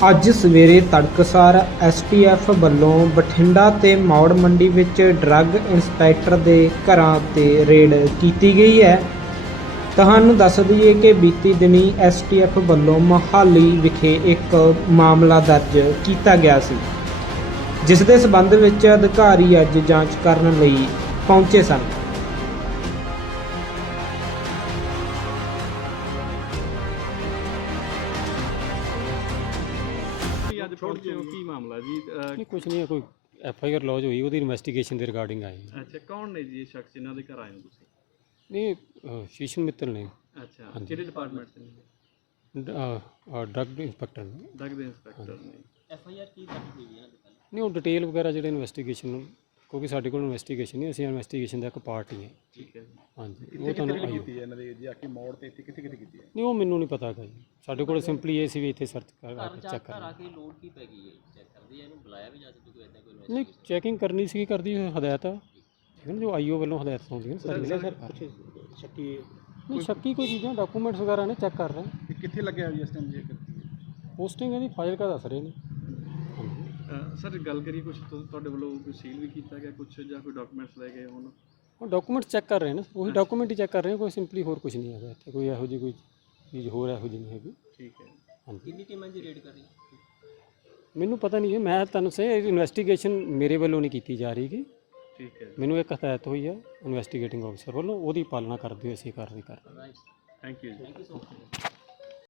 ਅੱਜ ਸਵੇਰੇ ਤੜਕਸਾਰ ਐਸਟੀਐਫ ਵੱਲੋਂ ਬਠਿੰਡਾ ਤੇ ਮੌੜ ਮੰਡੀ ਵਿੱਚ ਡਰੱਗ ਇੰਸਪੈਕਟਰ ਦੇ ਘਰਾਂ 'ਤੇ ਰੇਡ ਕੀਤੀ ਗਈ ਹੈ। ਤੁਹਾਨੂੰ ਦੱਸ ਦਈਏ ਕਿ ਬੀਤੀ ਦਿਨੀ ਐਸਟੀਐਫ ਵੱਲੋਂ ਮਹਾਲੀ ਵਿਖੇ ਇੱਕ ਮਾਮਲਾ ਦਰਜ ਕੀਤਾ ਗਿਆ ਸੀ, ਜਿਸ ਦੇ ਸਬੰਧ ਵਿੱਚ ਅਧਿਕਾਰੀ ਅੱਜ ਜਾਂਚ ਕਰਨ ਲਈ ਪਹੁੰਚੇ ਸਨ। ਕੀ ਅੱਜ ਪਹੁੰਚੇ ਹੋ ਕੀ ਮਾਮਲਾ ਜੀ? ਅਹ, ਨਹੀਂ ਕੁਝ ਨਹੀਂ ਹੈ, ਕੋਈ ਐਫ ਆਈ ਆਰ ਲੌਜ ਹੋਈ ਉਹਦੀ ਇਨਵੈਸਟੀਗੇਸ਼ਨ ਦੇ ਰਿਗਾਰਡਿੰਗ ਹਾਂ। ਅੱਛਾ ਕੌਣ ਨੇ ਜੀ ਇਹ ਸ਼ਖਸ ਜਿਨ੍ਹਾਂ ਦੇ ਘਰ ਆਏ ਹੋ ਤੁਸੀਂ? ਨਹੀਂ ਅਹ, ਸ਼ੀਸ਼ਨ ਮਿੱਤਲ ਨੇ। ਅੱਛਾ ਕਿਹੜੇ ਡਿਪਾਰਟਮੈਂਟ ਦੇ ਨੇ? ਡਰੱਗ ਇੰਸਪੈਕਟਰ ਨੇ। ਡਰਗ ਦੇ ਇੰਸਪੈਕਟਰ ਨੇ ਨਹੀਂ ਉਹ ਡਿਟੇਲ ਵਗੈਰਾ ਜਿਹੜੇ ਇਨਵੈਸਟੀਗੇਸ਼ਨ ਕਿਉਂਕਿ ਸਾਡੇ ਕੋਲ ਇਨਵੈਸਟੀਗੇਸ਼ਨ ਨਹੀਂ ਅਸੀਂ ਇਨਵੈਸਟੀਗੇਸ਼ਨ ਦਾ ਇੱਕ ਪਾਰਟ ਹੀ ਹੈ। ਠੀਕ ਹੈ ਜੀ। ਹਾਂਜੀ ਉਹ ਤੁਹਾਨੂੰ ਆਈ ਕੀਤੀ ਹੈ ਇਹਨਾਂ ਦੀ? ਜੀ ਆ ਕੇ ਮੋੜ ਤੇ ਇੱਥੇ ਕਿੱਥੇ ਕਿੱਥੇ ਕੀਤੀ ਹੈ? ਨਹੀਂ ਉਹ ਮੈਨੂੰ ਨਹੀਂ ਪਤਾ ਹੈਗਾ ਜੀ। ਸਾਡੇ ਕੋਲ ਸਿੰਪਲੀ ਇਹ ਸੀ ਵੀ ਇੱਥੇ ਸਰਚ ਕਰ ਚੈੱਕ ਕਰ ਕੇ ਲੋਡ ਕੀ ਪੈ ਗਈ ਹੈ? ਚੈੱਕ ਕਰਦੇ ਆ ਇਹਨੂੰ ਬੁਲਾਇਆ ਵੀ ਜਾ ਸਕਦਾ ਕੋਈ ਐਦਾਂ ਕੋਈ ਨਹੀਂ ਚੈਕਿੰਗ ਕਰਨੀ ਸੀ ਕਰਦੀ ਹੋਈ ਹਦਾਇਤ। ਆ ਠੀਕ ਹੈ ਨਾ ਜੋ ਆਈਓ ਵੱਲੋਂ ਹਦਾਇਤ ਹੁੰਦੀਆਂ ਸਾਰੀਆਂ ਸ਼ੱਕੀ ਨਹੀਂ ਸ਼ੱਕੀ ਕੋਈ ਚੀਜ਼ਾਂ ਡਾਕੂਮੈਂਟਸ ਵਗੈਰਾ ਨੇ ਚੈੱਕ ਕਰ ਰਹੇ ਇਹ ਕਿੱਥੇ ਲੱਗਿਆ ਜੀ ਇਸ ਟਾਈਮ ਜੀ ਪੋਸਟਿੰਗ ਇਹਦੀ ਫਾਈਲ ਕਾ ਦੱਸ ਰਹੇ ਨੇ। ਸਰ ਗੱਲ ਕਰੀਏ ਕੁਝ ਤੁਹਾਡੇ ਵੱਲੋਂ ਕੋਈ ਸੀਲ ਵੀ ਕੀਤਾ ਗਿਆ ਕੁਝ ਜਾਂ ਕੋਈ ਡਾਕੂਮੈਂਟਸ ਲੈ ਗਏ ਹੋਣ? ਉਹ ਡਾਕੂਮੈਂਟ ਚੈੱਕ ਕਰ ਰਹੇ ਨੇ ਉਹੀ ਡਾਕੂਮੈਂਟ ਹੀ ਚੈੱਕ ਕਰ ਰਹੇ ਨੇ ਕੋਈ ਸਿੰਪਲੀ ਹੋਰ ਕੁਝ ਨਹੀਂ ਹੈਗਾ ਇੱਥੇ ਕੋਈ ਇਹੋ ਜਿਹੀ ਕੋਈ ਚੀਜ਼ ਹੋਰ ਇਹੋ ਜਿਹੀ ਨਹੀਂ ਹੈਗੀ। ਠੀਕ ਹੈ। ਹਾਂਜੀ। ਕਿੰਨੀ ਟੀਮਾਂ ਦੀ ਰੇਡ ਕਰ ਰਹੀ ਮੈਨੂੰ ਪਤਾ ਨਹੀਂ ਜੀ ਮੈਂ ਤੁਹਾਨੂੰ ਸੇ ਇਨਵੈਸਟੀਗੇਸ਼ਨ ਮੇਰੇ ਵੱਲੋਂ ਨਹੀਂ ਕੀਤੀ ਜਾ ਰਹੀ ਗੀ। ਠੀਕ ਹੈ। ਮੈਨੂੰ ਇੱਕ ਹਦਾਇਤ ਹੋਈ ਹੈ ਇਨਵੈਸਟੀਗੇਟਿੰਗ ਅਫਸਰ ਵੱਲੋਂ ਉਹਦੀ ਪਾਲਣਾ ਕਰਦੇ ਹੋਏ ਅਸੀਂ ਕਾਰਵਾਈ ਕਰ ਰਹੇ ਹਾਂ। ਥੈਂਕ ਯੂ ਜੀ।